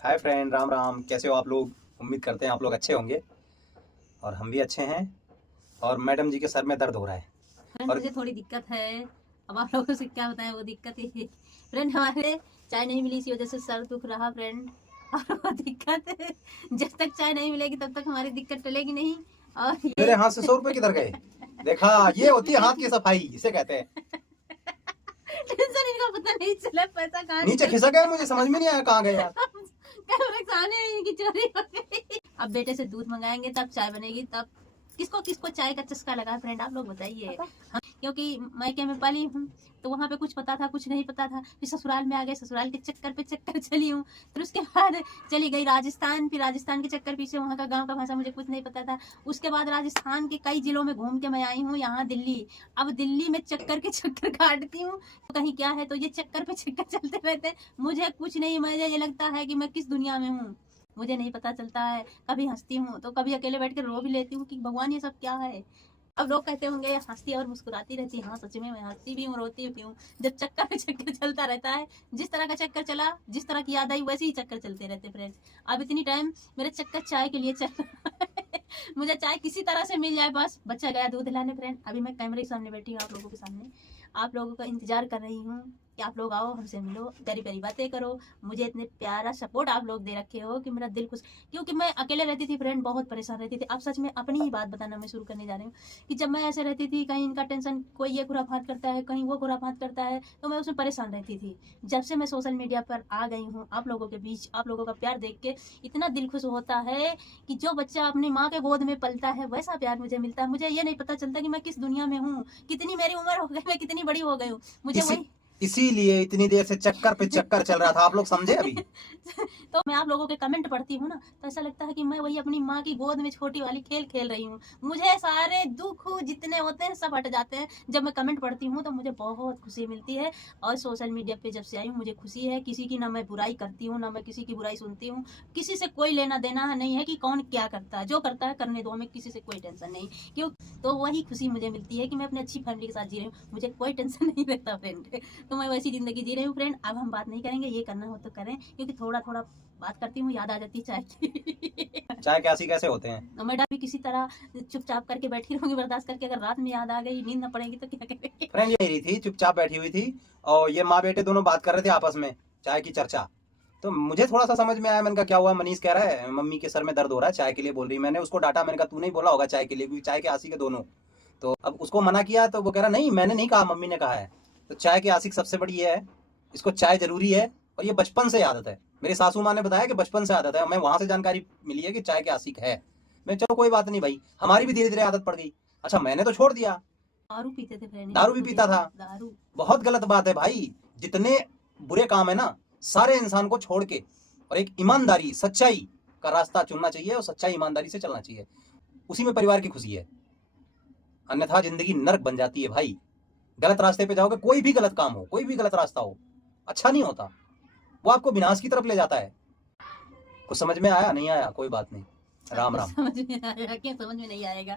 Hi friend, Ram Ram. कैसे हो आप लोग? उम्मीद करते हैं आप लोग अच्छे होंगे और हम भी अच्छे हैं। और मैडम जी के सर में दर्द हो रहा है फ्रेंड और मुझे थोड़ी दिक्कत है। अब आप लोगों से क्या बताएं, वो दिक्कत ही है फ्रेंड। हमारे चाय नहीं मिली, इसी वजह से सर दुख रहा फ्रेंड। और वो दिक्कत है, जब तक चाय नहीं मिलेगी तब तक हमारी दिक्कत टलेगी नहीं। और मेरे ये हाथ से 100 रुपए किधर गए? देखा, ये होती है हाथ की सफाई, इसे कहते हैं। टेंशन इनका पता नहीं चला, पैसा कहाँ नीचे निकल खिसक गए, मुझे समझ में नहीं आया कहाँ गए यार। कैमरे के सामने इनकी चोरी हो गई। अब बेटे से दूध मंगाएंगे तब चाय बनेगी, तब किसको किसको चाय का चस्का लगा फ्रेंड, आप लोग बताइए। क्योंकि मायके में पाली हूँ तो वहाँ पे कुछ पता था कुछ नहीं पता था। फिर ससुराल में आ गए, ससुराल के चक्कर पे चक्कर चली हूँ। फिर उसके बाद चली गई राजस्थान, फिर राजस्थान के चक्कर पीछे वहाँ का गांव का भाषा मुझे कुछ नहीं पता था। उसके बाद राजस्थान के कई जिलों में घूम के मैं आई हूँ यहाँ दिल्ली। अब दिल्ली में चक्कर के चक्कर काटती हूँ, तो कहीं क्या है तो ये चक्कर पे चक्कर चलते रहते हैं। मुझे कुछ नहीं, मुझे ये लगता है कि मैं किस दुनिया में हूँ मुझे नहीं पता चलता है। कभी हंसती हूँ तो कभी अकेले बैठ कर रो भी लेती हूँ कि भगवान ये सब क्या है। अब लोग कहते होंगे हंसती और मुस्कुराती रहती है। हाँ सच में मैं हंसती भी हूँ रोती भी हूँ, जब चक्कर पे चक्कर चलता रहता है। जिस तरह का चक्कर चला, जिस तरह की याद आई, वैसे ही चक्कर चलते रहते फ्रेंड्स। अब इतनी टाइम मेरे चक्कर चाय के लिए चल रहा है। मुझे चाय किसी तरह से मिल जाए बस। बच्चा गया दूध लाने फ्रेंड, अभी मैं कैमरे के सामने बैठी हूँ आप लोगों के सामने, आप लोगों का इंतजार कर रही हूँ कि आप लोग आओ, हमसे मिलो, प्यारी प्यारी बातें करो। मुझे इतने प्यारा सपोर्ट आप लोग दे रखे हो कि मेरा दिल खुश। क्योंकि मैं अकेले रहती थी फ्रेंड, बहुत परेशान रहती थी। अब सच में अपनी ही बात बताना मैं शुरू करने जा रही हूँ कि जब मैं ऐसे रहती थी, कहीं इनका टेंशन, कोई ये खुराफात करता है, कहीं वो खुराफात करता है, तो मैं उसमें परेशान रहती थी। जब से मैं सोशल मीडिया पर आ गई हूँ, आप लोगों के बीच आप लोगों का प्यार देख के इतना दिल खुश होता है कि जो बच्चा अपनी माँ के गोद में पलता है वैसा प्यार मुझे मिलता है। मुझे ये नहीं पता चलता कि मैं किस दुनिया में हूँ, कितनी मेरी उम्र हो गई, मैं कितनी बड़ी हो गई हूँ। मुझे वही इसीलिए इतनी देर से चक्कर पे चक्कर चल रहा था, आप लोग समझे अभी? तो मैं आप लोगों के कमेंट पढ़ती हूँ ना, तो ऐसा लगता है कि मैं वही अपनी माँ की गोद में छोटी वाली खेल खेल रही हूँ। मुझे सारे दुख जितने होते हैं सब हट जाते हैं जब मैं कमेंट पढ़ती हूँ, तो मुझे बहुत खुशी मिलती है। और सोशल मीडिया पे जब से आई हूँ मुझे खुशी है। किसी की ना मैं बुराई करती हूँ, ना मैं किसी की बुराई सुनती हूँ। किसी से कोई लेना देना नहीं है कि कौन क्या करता है, जो करता है करने दो, हमें किसी से कोई टेंशन नहीं। क्यों? तो वही खुशी मुझे मिलती है कि मैं अपनी अच्छी फैमिली के साथ जी रही हूँ, मुझे कोई टेंशन नहीं रहता फ्रेंड। तो मैं वैसी जिंदगी जी रही हूँ फ्रेंड। अब हम बात नहीं करेंगे, ये करना हो तो करें, क्योंकि थोड़ा थोड़ा बात करती हूँ, याद आ जाती है चाय की। चाय क्यासी कैसे होते हैं? तो मैं भी किसी तरह चुपचाप करके बैठी रहूंगी, बर्दाश्त करके। अगर रात में याद आ गई, नींद न पड़ेगी तो क्या करेंगे। फ्रेंड, ये रही थी, चुपचाप बैठी हुई थी और ये माँ बेटे दोनों बात कर रहे थे आपस में, चाय की चर्चा। तो मुझे थोड़ा सा समझ में आया। मैंने कहा क्या हुआ? मनीष कह रहा है मम्मी के सर में दर्द हो रहा है, चाय के लिए बोल रही। मैंने उसको डांटा, मैंने कहा तू नहीं बोला होगा चाय के लिए, क्योंकि चाय के आशिक है दोनों। तो अब उसको मना किया तो वो कह रहा नहीं मैंने नहीं कहा, मम्मी ने कहा है। तो चाय के आशिक सबसे बड़ी ये है, इसको चाय जरूरी है और ये बचपन से आदत है। मेरी सासू माँ ने बताया कि बचपन से आदत है, मैं वहां से जानकारी मिली है कि चाय के आशिक है। मैं चलो कोई बात नहीं भाई, हमारी भी धीरे धीरे आदत पड़ गई। अच्छा, मैंने तो छोड़ दिया, दारू पीते थे फ्रेंड, दारू भी पीता था। दारू। बहुत गलत बात है भाई। जितने बुरे काम है ना, सारे इंसान को छोड़ के और एक ईमानदारी सच्चाई का रास्ता चुनना चाहिए और सच्चाई ईमानदारी से चलना चाहिए। उसी में परिवार की खुशी है, अन्यथा जिंदगी नर्क बन जाती है भाई। गलत रास्ते पे जाओगे, कोई भी गलत काम हो, कोई भी गलत रास्ता हो, अच्छा नहीं होता, वो आपको विनाश की तरफ ले जाता है। कुछ समझ में आया? नहीं आया? कोई बात नहीं। राम राम। समझ में आएगा क्या? समझ में नहीं आएगा।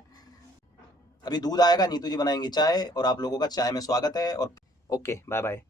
अभी दूध आएगा, नीतू जी बनाएंगी चाय और आप लोगों का चाय में स्वागत है। और ओके, बाय बाय।